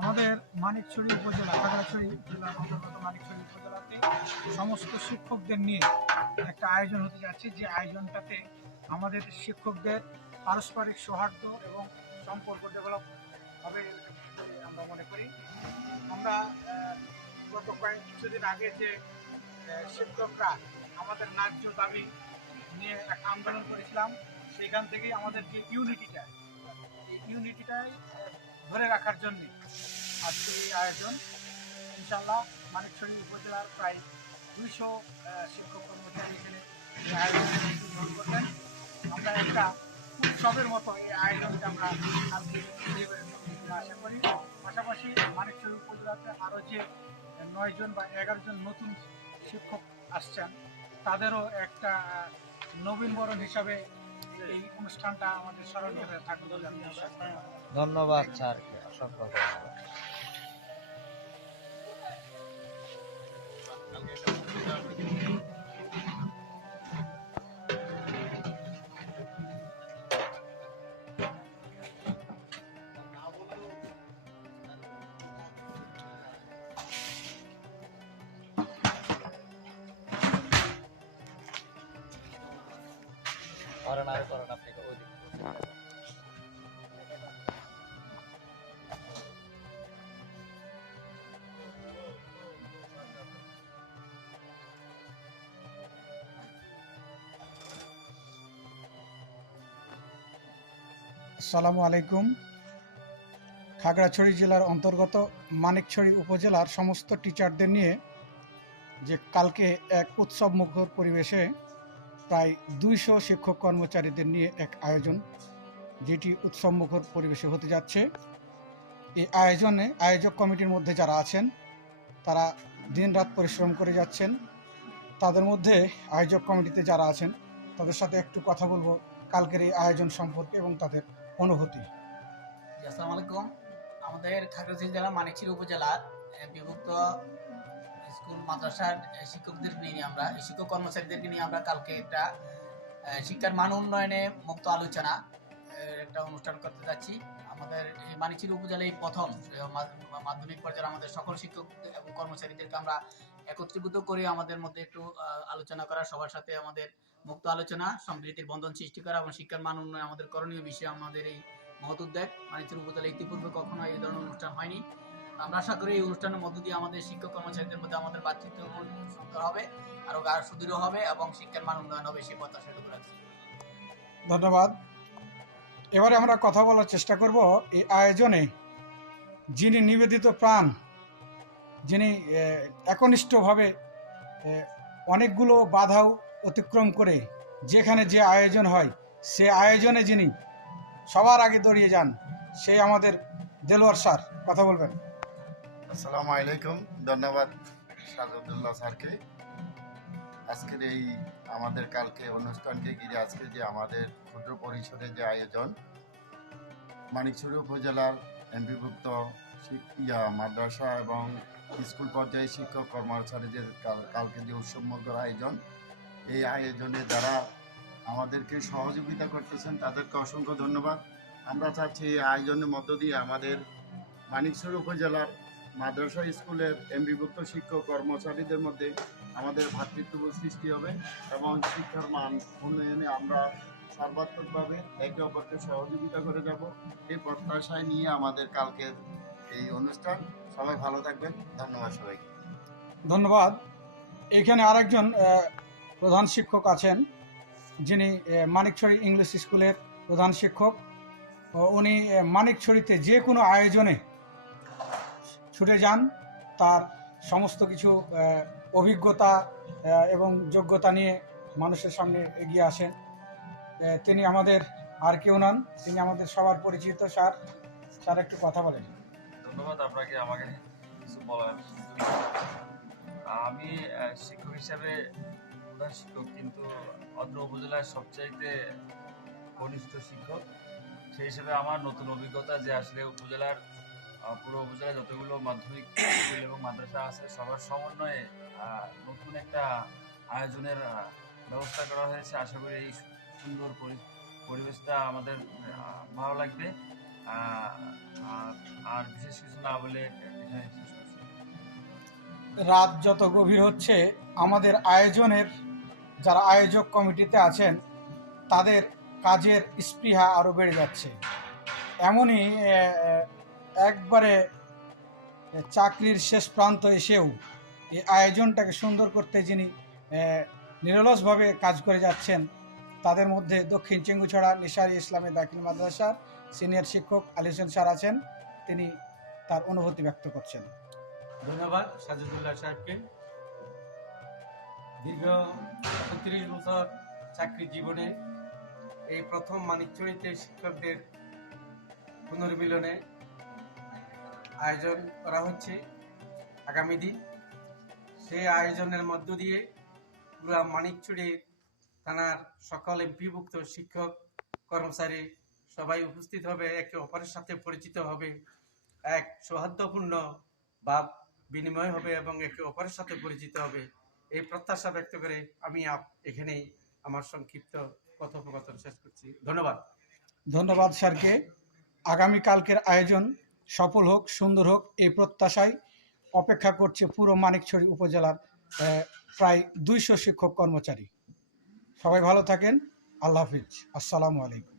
আমাদের মানিকছড়ি উপজেলা খাগড়াছড়ি জেলার অন্তর্গত মানিকছড়ি উপজেলাতে সমস্ত শিক্ষকদের নিয়ে একটা আয়োজন হতে যাচ্ছে, যে আয়োজনটাতে আমাদের শিক্ষকদের পারস্পরিক সৌহার্দ্য এবং সম্পর্ক ডেভেলপ হবে আমরা মনে করি। আমরা গত কিছুদিন আগে যে শিক্ষকরা আমাদের ন্যায্য দাবি নিয়ে একটা আন্দোলন করেছিলাম, সেখান থেকেই আমাদের যে ইউনিটিটাই ধরে রাখার জন্য আজকে এই আয়োজন। ইনশাআল্লাহ মানিকছড়ি উপজেলার প্রায় 200 শিক্ষক কর্মচারী এখানে এই আয়োজনে অংশগ্রহণ করবেন। আমরা একটা উৎসবের মতো এই আয়োজনকে আমরা আশা করি। পাশাপাশি মানিকছড়ি উপজেলাতে আরও যে 9 জন বা 11 জন নতুন শিক্ষক আসছেন, তাদেরও একটা নবীনবরণ হিসাবে এই অনুষ্ঠানটা আমাদের স্মরণীয় হয়ে থাকবে বলে আমি বিশ্বাস করি। ধন্যবাদ স্যার, অসংখ্য ধন্যবাদ। করেন আর করেন আপনি ওই দিক। আসসালামু আলাইকুম। খাগড়াছড়ি জেলার অন্তর্গত মানিকছড়ি উপজেলার সমস্ত টিচারদের নিয়ে যে কালকে এক উৎসব মুখর পরিবেশে প্রায় 200 শিক্ষক কর্মচারীদের নিয়ে এক আয়োজন, যেটি উৎসব মুখর পরিবেশে হতে যাচ্ছে। এই আয়োজনে আয়োজক কমিটির মধ্যে যারা আছেন তারা দিনরাত পরিশ্রম করে যাচ্ছেন। তাদের মধ্যে আয়োজক কমিটিতে যারা আছেন তাদের সাথে একটু কথা বলবো কালকের এই আয়োজন সম্পর্কে এবং তাদের অনুভূতি। আসসালামু আলাইকুম। আমাদের খাগড়াছড়ি জেলা মানিকছড়ি উপজেলার বিভক্ত স্কুল মাদ্রাসার শিক্ষকদের নিয়ে আমরা শিক্ষক কর্মচারীদেরকে নিয়ে আমরা কালকে একটা শিক্ষার মান উন্নয়নে মুক্ত আলোচনা একটা অনুষ্ঠান করতে যাচ্ছি। আমাদের এই মানিকছড়ি উপজেলায় প্রথম মাধ্যমিক পর্যায়ে আমাদের সকল শিক্ষক এবং কর্মচারীদেরকে আমরা একত্রীভূত করে আমাদের মধ্যে একটু আলোচনা করা, সবার সাথে আমাদের মুক্ত আলোচনা, সম্প্রীতির বন্ধন সৃষ্টি করা এবং শিক্ষার মান উন্নয়ন আমাদের করণীয় বিষয়ে আমাদের এই মহৎ উদ্যোগ। মানিকছড়ি উপজেলায় ইতিপূর্বে কখনো এই ধরনের অনুষ্ঠান হয়নি। আমরা আশা করি এই অনুষ্ঠানের মধ্য দিয়ে আমাদের শিক্ষক কর্মচারীদের মধ্যে আমাদের বাতচিত্র সুন্দর হবে, আরো সুদৃঢ় হবে এবং শিক্ষার মান উন্নয়ন হবে, সেই প্রত্যাশা রাখছি। ধন্যবাদ। এবারে আমরা কথা বলার চেষ্টা করব এই আয়োজনে যিনি নিবেদিত প্রাণ, যিনি একনিষ্ঠভাবে অনেকগুলো বাধাও অতিক্রম করে যেখানে যে আয়োজন হয় সে আয়োজনে যিনি সবার আগে দৌড়িয়ে যান, সেই আমাদের দেলোয়ার স্যার কথা বলবেন। আসসালামু আলাইকুম। ধন্যবাদ সাজুদ্দুল্লাহ স্যারকে। আজকের এই আমাদের কালকে অনুষ্ঠানকে ঘিরে আজকে যে আমাদের ক্ষুদ্র পরিসরে যে আয়োজন, মানিকছড়ি উপজেলার বিভক্ত মাদ্রাসা এবং স্কুল পর্যায়ে শিক্ষক কর্মচারীদের কালকে যে উৎসবমুখর আয়োজন, এই আয়োজনে যারা আমাদেরকে সহযোগিতা করতেছেন তাদেরকে অসংখ্য ধন্যবাদ। আমরা চাচ্ছি এই আয়োজনের মধ্য দিয়ে আমাদের মানিকছড়ি উপজেলার মাদ্রাসা স্কুলের বিভক্ত শিক্ষক কর্মচারীদের মধ্যে আমাদের ভ্রাতৃত্ববোধ সৃষ্টি হবে এবং শিক্ষার মান উন্নয়নে আমরা সর্বাত্মকভাবে একে অপরকে সহযোগিতা করে যাব, এই প্রত্যাশায় নিয়ে আমাদের কালকের এই অনুষ্ঠান। সবাই ভালো থাকবেন। ধন্যবাদ সবাইকে। ধন্যবাদ। এখানে আরেকজন প্রধান শিক্ষক আছেন, যিনি মানিকছড়ি ইংলিশ স্কুলের প্রধান শিক্ষক। উনি মানিকছড়িতে যে কোনো আয়োজনে ছুটে যান, তার সমস্ত কিছু অভিজ্ঞতা এবং যোগ্যতা নিয়ে মানুষের সামনে এগিয়ে আসেন। তিনি আমাদের আর কেউ নন, তিনি আমাদের সবার পরিচিত স্যার। স্যার একটু কথা বলেন। ধন্যবাদ আপনাকে আমাকে কিছু বলার। আমি শিক্ষক হিসাবে প্রধান শিক্ষক, কিন্তু অত্র উপজেলার সবচাইতে কনিষ্ঠ শিক্ষক। সেই হিসেবে আমার নতুন অভিজ্ঞতা যে আসলে উপজেলার পুরো উপজেলায় যতগুলো মাধ্যমিক স্কুল এবং মাদ্রাসা আছে সবার সমন্বয়ে নতুন একটা আয়োজনের ব্যবস্থা করা হয়েছে। আশা করি এই সুন্দর পরিবেশটা আমাদের ভালো লাগবে। আর বিশেষ কিছু না বলে এখানে শেষ করছি। রাত যত গভীর হচ্ছে, আমাদের আয়োজনের যারা আয়োজক কমিটিতে আছেন তাদের কাজের স্পৃহা আরও বেড়ে যাচ্ছে। এমনই একবারে চাকরির শেষ প্রান্ত এসেও এই আয়োজনটাকে সুন্দর করতে যিনি নিরলসভাবে কাজ করে যাচ্ছেন, তাদের মধ্যে দক্ষিণ চেঙ্গুছড়া নিশারি ইসলামী দাখিল মাদ্রাসার সিনিয়র শিক্ষক আলী হোসেন স্যার আছেন। তিনি তার অনুভূতি ব্যক্ত করছেন। ধন্যবাদ সাজেদুল্লাহ সাহেবকে। দীর্ঘ ৩৬ বছর চাকরি জীবনে এই প্রথম মানিকছড়িতে শিক্ষকদের পুনর্মিলনে আয়োজন করা হচ্ছে আগামী দিন। সেই আয়োজনের মধ্য দিয়ে পুরা মানিকছড়ি থানার সকল এমপিভুক্ত শিক্ষক কর্মচারী সবাই উপস্থিত হবে, একে অপরের সাথে পরিচিত হবে, এক সৌহার্দ্যপূর্ণ ভাব বিনিময় হবে এবং একে অপরের সাথে পরিচিত হবে। এই প্রত্যাশা ব্যক্ত করে আমি এখানেই আমার সংক্ষিপ্ত কথোপকথন শেষ করছি। ধন্যবাদ। ধন্যবাদ স্যারকে। আগামীকালকের আয়োজন সফল হোক, সুন্দর হোক, এই প্রত্যাশায় অপেক্ষা করছে পুরো মানিকছড়ি উপজেলার প্রায় 200 শিক্ষক কর্মচারী। সবাই ভালো থাকেন। আল্লাহ হাফিজ। আসসালামু আলাইকুম।